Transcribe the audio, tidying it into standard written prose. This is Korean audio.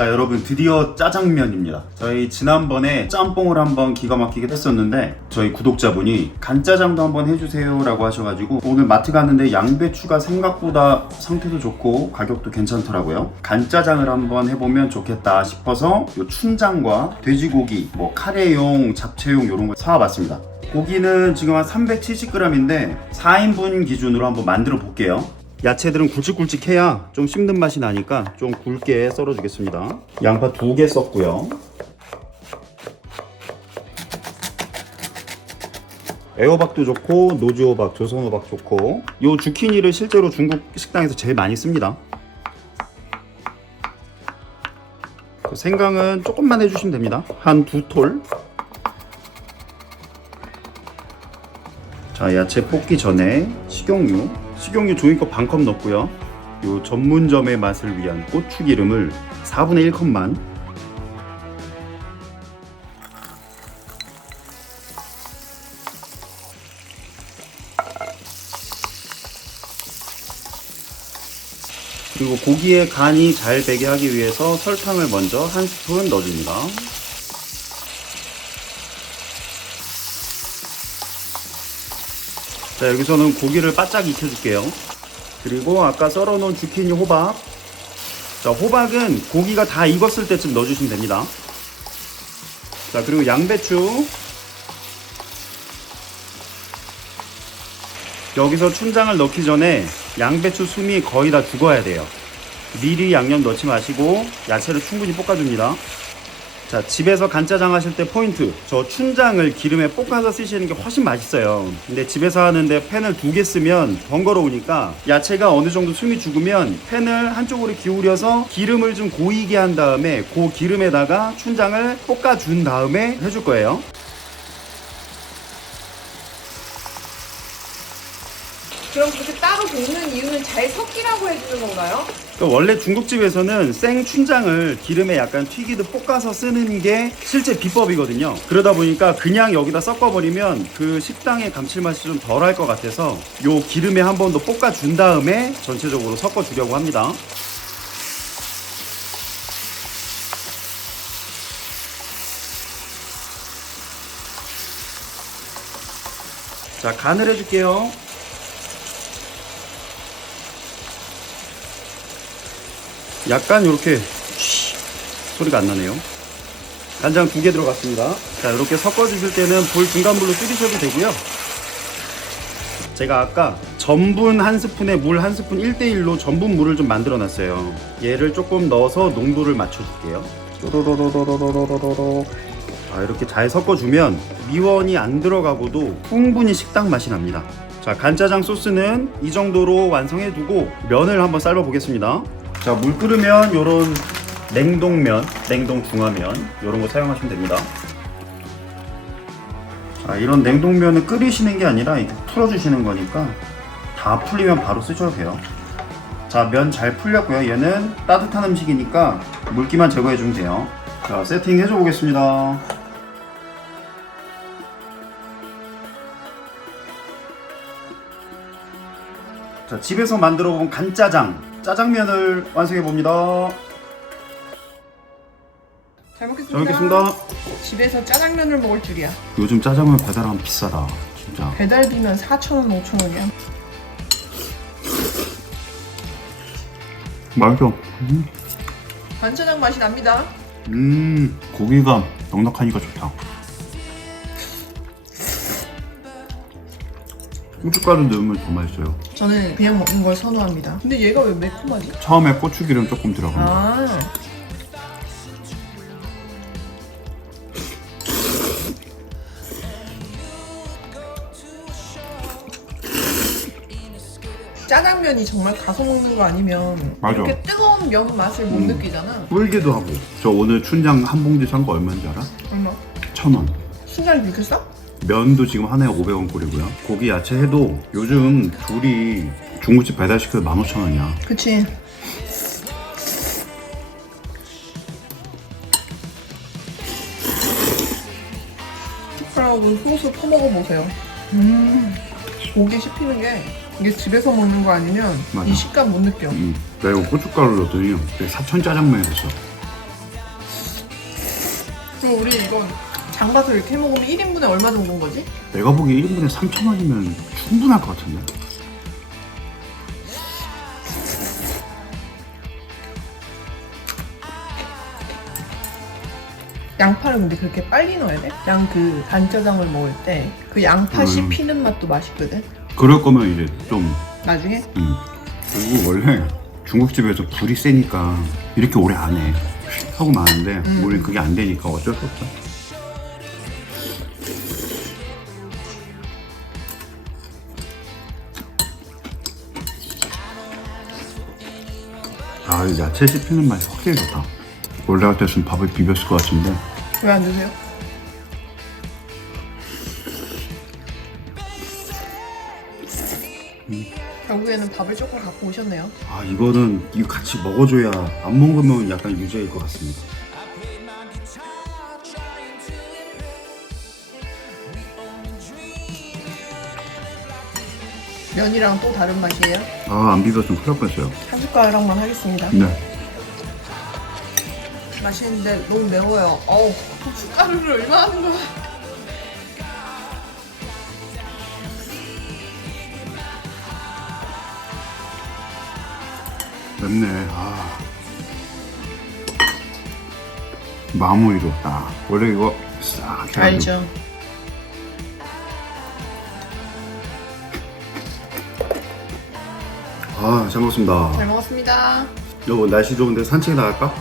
자 여러분, 드디어 짜장면입니다. 저희 지난번에 짬뽕을 한번 기가 막히게 했었는데 저희 구독자분이 간짜장도 한번 해주세요 라고 하셔가지고 오늘 마트 갔는데 양배추가 생각보다 상태도 좋고 가격도 괜찮더라고요. 간짜장을 한번 해보면 좋겠다 싶어서 요 춘장과 돼지고기, 뭐 카레용, 잡채용 이런 거 사와봤습니다. 고기는 지금 한 370g인데 4인분 기준으로 한번 만들어 볼게요. 야채들은 굵직굵직해야 좀 씹는 맛이 나니까 좀 굵게 썰어 주겠습니다. 양파 2개 썼고요. 애호박도 좋고 노지호박, 조선호박 좋고, 요 주키니를 실제로 중국 식당에서 제일 많이 씁니다. 생강은 조금만 해주시면 됩니다. 한 2톨. 자, 야채 볶기 전에 식용유 종이컵 반컵 넣고요. 요 전문점의 맛을 위한 고추기름을 4분의 1컵만. 그리고 고기에 간이 잘 배게 하기 위해서 설탕을 먼저 1스푼 넣어줍니다. 자, 여기서는 고기를 바짝 익혀줄게요. 그리고 아까 썰어놓은 주키니, 호박. 자, 호박은 고기가 다 익었을 때쯤 넣어주시면 됩니다. 자, 그리고 양배추. 여기서 춘장을 넣기 전에 양배추 숨이 거의 다 죽어야 돼요. 미리 양념 넣지 마시고 야채를 충분히 볶아줍니다. 자, 집에서 간짜장 하실 때 포인트, 저 춘장을 기름에 볶아서 쓰시는 게 훨씬 맛있어요. 근데 집에서 하는데 팬을 2개 쓰면 번거로우니까 야채가 어느 정도 숨이 죽으면 팬을 한쪽으로 기울여서 기름을 좀 고이게 한 다음에 그 기름에다가 춘장을 볶아준 다음에 해줄 거예요. 그럼 그렇게 따로 볶는 이유는 잘 섞이라고 해주는 건가요? 원래 중국집에서는 생 춘장을 기름에 약간 튀기듯 볶아서 쓰는 게 실제 비법이거든요. 그러다 보니까 그냥 여기다 섞어버리면 그 식당의 감칠맛이 좀 덜할 것 같아서 요 기름에 한 번 더 볶아준 다음에 전체적으로 섞어주려고 합니다. 자, 간을 해줄게요. 약간 이렇게 소리가 안 나네요. 간장 2개 들어갔습니다. 자, 이렇게 섞어주실 때는 불 중간불로 줄이셔도 되고요. 제가 아까 전분 1스푼에 물 1스푼 1대1로 전분 물을 좀 만들어 놨어요. 얘를 조금 넣어서 농도를 맞춰줄게요. 자, 이렇게 잘 섞어주면 미원이 안 들어가고도 충분히 식당 맛이 납니다. 자, 간짜장 소스는 이 정도로 완성해 두고 면을 한번 삶아 보겠습니다. 자, 물 끓으면 요런 냉동면, 냉동 중화면 요런 거 사용하시면 됩니다. 자, 이런 냉동면을 끓이시는 게 아니라 이렇게 풀어주시는 거니까 다 풀리면 바로 쓰셔도 돼요. 자, 면 잘 풀렸고요. 얘는 따뜻한 음식이니까 물기만 제거해 주면 돼요. 자, 세팅 해줘 보겠습니다. 자, 집에서 만들어 본 간짜장, 짜장면을 완성해 봅니다. 잘 먹겠습니다. 잘 먹겠습니다. 집에서 짜장면을 먹을 줄이야. 요즘 짜장면 배달하면 비싸다, 진짜. 배달비면 4,000원, 5,000원이야. 맛있어. 간짜장 맛이 납니다. 고기가 넉넉하니까 좋다. 고춧가루 넣으면 더 맛있어요. 저는 그냥 먹는 걸 선호합니다. 근데 얘가 왜 매콤하지? 처음에 고추기름 조금 들어갑니다. 아, 짜장면이 정말 가서 먹는 거 아니면 맞아. 이렇게 뜨거운 면 맛을 못 느끼잖아. 불기도 하고. 저 오늘 춘장 한 봉지 산 거 얼마인지 알아? 얼마? 1,000원. 순간이 그렇게 싸? 면도 지금 하나에 500원 꼴이고요. 고기 야채 해도 요즘 둘이 중국집 배달시켜도 15,000원이야. 그치. 숟가락으로 소스 퍼먹어보세요. 고기 씹히는 게 이게 집에서 먹는 거 아니면 맞아. 이 식감 못 느껴. 내가 이거 고춧가루 넣었더니 4천 짜장면이 됐어. 그럼 우리 이건 장가서 이렇게 해먹으면 1인분에 얼마 정도인 거지? 내가 보기에 1인분에 3,000원이면 충분할 것 같은데? 양파를 근데 그렇게 빨리 넣어야 돼? 양 그 간짜장을 먹을 때 그 양파 씹히는 맛도 맛있거든? 그럴 거면 이제 좀 나중에? 그리고 원래 중국집에서 불이 세니까 이렇게 오래 안 해. 하고 마는데 우린 그게 안 되니까 어쩔 수 없어. 아, 이 야채 씹히는 맛이 확실히 좋다. 원래 같았으면 밥을 비볐을 것 같은데. 왜 안 드세요? 결국에는 밥을 조금 갖고 오셨네요. 아, 이거는 이거 같이 먹어줘야 안 먹으면 약간 유죄일 것 같습니다. 면이랑 또 다른 맛이에요? 아, 안 비볐으면 큰일 날 뻔했어요. 한 숟가락만 하겠습니다. 네. 맛있는데 너무 매워요. 어우, 고춧가루를 얼마나 하는 거야? 맵네. 아. 마무리로 딱. 원래 이거 싹 해가지고. 알죠. 아, 잘 먹었습니다. 잘 먹었습니다. 여보, 날씨 좋은데 산책 나갈까?